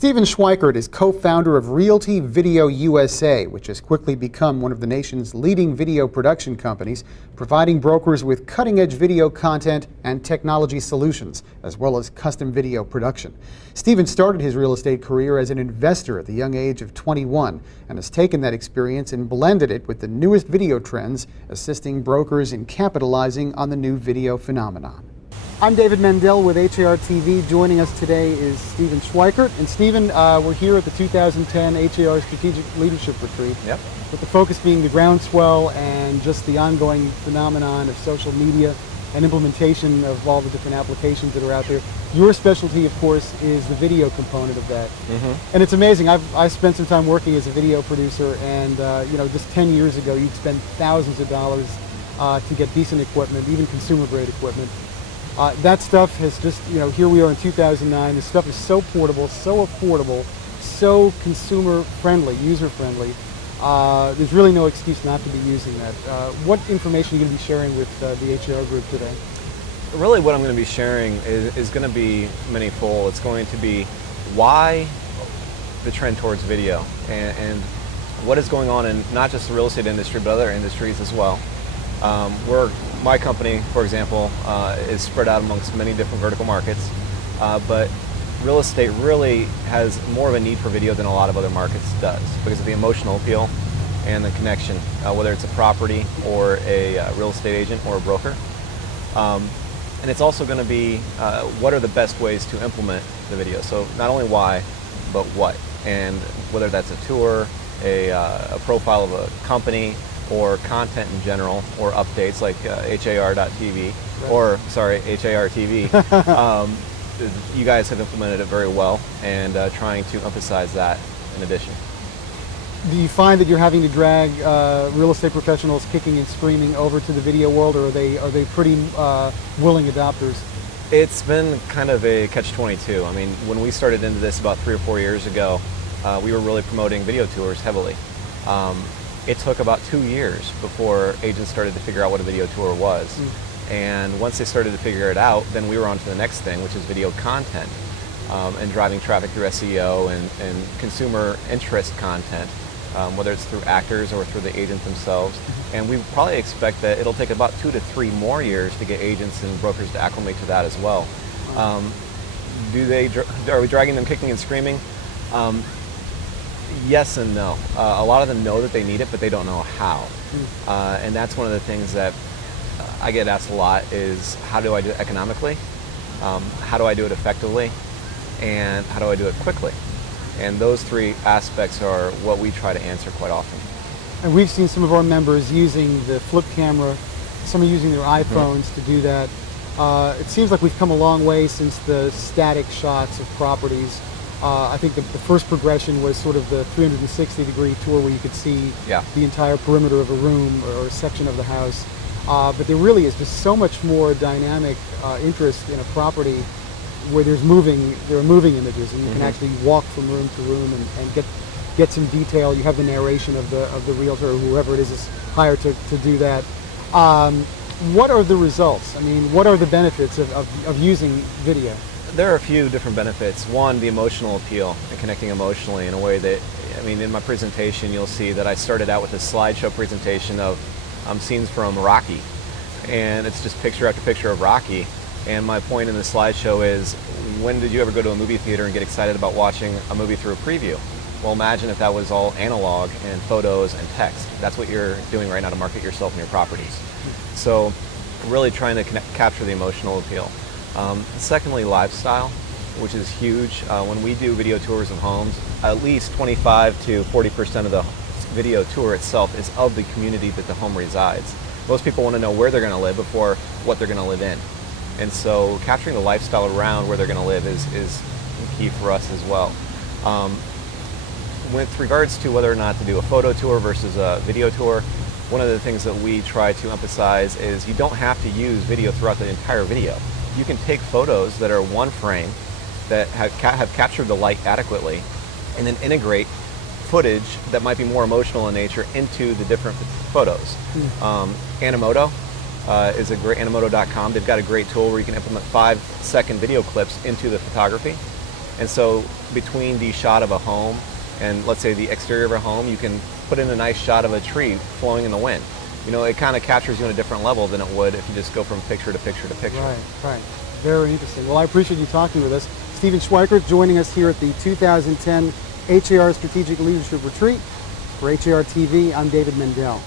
Stephen Schweickart is co-founder of Realty Video USA, which has quickly become one of the nation's leading video production companies, providing brokers with cutting-edge video content and technology solutions, as well as custom video production. Stephen started his real estate career as an investor at the young age of 21 and has taken that experience and blended it with the newest video trends, assisting brokers in capitalizing on the new video phenomenon. I'm David Mendel with HARTV. Joining us today is Stephen Schweickart. And Stephen, we're here at the 2010 HAR Strategic Leadership Retreat. Yep. With the focus being the groundswell and just the ongoing phenomenon of social media and implementation of all the different applications that are out there. Your specialty, of course, is the video component of that. Mm-hmm. And it's amazing. I've spent some time working as a video producer, and just 10 years ago, you'd spend thousands of dollars to get decent equipment, even consumer-grade equipment. That stuff has just, here we are in 2009, this stuff is so portable, so affordable, so consumer-friendly, user-friendly. There's really no excuse not to be using that. What information are you going to be sharing with the HAR group today? Really what I'm going to be sharing is going to be many-fold. It's going to be why the trend towards video and what is going on in not just the real estate industry, but other industries as well. My company, for example, is spread out amongst many different vertical markets, but real estate really has more of a need for video than a lot of other markets does because of the emotional appeal and the connection, whether it's a property or a real estate agent or a broker. And it's also going to be what are the best ways to implement the video. So not only why, but what, and whether that's a tour, a profile of a company, or content in general, or updates like HAR.TV, right. Or sorry, HARTV. You guys have implemented it very well, and trying to emphasize that in addition. Do you find that you're having to drag real estate professionals kicking and screaming over to the video world, or are they pretty willing adopters? It's been kind of a catch-22. I mean, when we started into this about 3 or 4 years ago, we were really promoting video tours heavily. It took about 2 years before agents started to figure out what a video tour was. And once they started to figure it out, then we were on to the next thing, which is video content, and driving traffic through SEO and consumer interest content, whether it's through actors or through the agent themselves. And we probably expect that it'll take about 2 to 3 more years to get agents and brokers to acclimate to that as well. Are we dragging them kicking and screaming? Yes and no. A lot of them know that they need it, but they don't know how. And that's one of the things that I get asked a lot is, how do I do it economically? How do I do it effectively? And how do I do it quickly? And those 3 aspects are what we try to answer quite often. And we've seen some of our members using the flip camera, some are using their iPhones to do that. It seems like we've come a long way since the static shots of properties. I think the first progression was sort of the 360-degree tour where you could see the entire perimeter of a room or a section of the house. But there really is just so much more dynamic interest in a property where there are moving images, and you can actually walk from room to room and get some detail. You have the narration of the realtor or whoever it is hired to do that. What are the results? I mean, what are the benefits of using video? There are a few different benefits. One, the emotional appeal and connecting emotionally in a way that, I mean, in my presentation you'll see that I started out with a slideshow presentation of scenes from Rocky, and it's just picture after picture of Rocky. And my point in the slideshow is, when did you ever go to a movie theater and get excited about watching a movie through a preview? Well, imagine if that was all analog and photos and text. That's what you're doing right now to market yourself and your properties. So really trying to capture the emotional appeal. Secondly, lifestyle, which is huge. When we do video tours of homes, at least 25 to 40% of the video tour itself is of the community that the home resides. Most people want to know where they're going to live before what they're going to live in. And so capturing the lifestyle around where they're going to live is key for us as well. With regards to whether or not to do a photo tour versus a video tour, one of the things that we try to emphasize is you don't have to use video throughout the entire video. You can take photos that are one frame that have captured the light adequately, and then integrate footage that might be more emotional in nature into the different photos. Animoto is a great, Animoto.com. They've got a great tool where you can implement 5-second video clips into the photography, And so between the shot of a home and let's say the exterior of a home, you can put in a nice shot of a tree flowing in the wind. You know, it kind of captures you on a different level than it would if you just go from picture to picture to picture. Right, right. Very interesting. Well, I appreciate you talking with us. Stephen Schweickart joining us here at the 2010 HAR Strategic Leadership Retreat. For HAR TV, I'm David Mendel.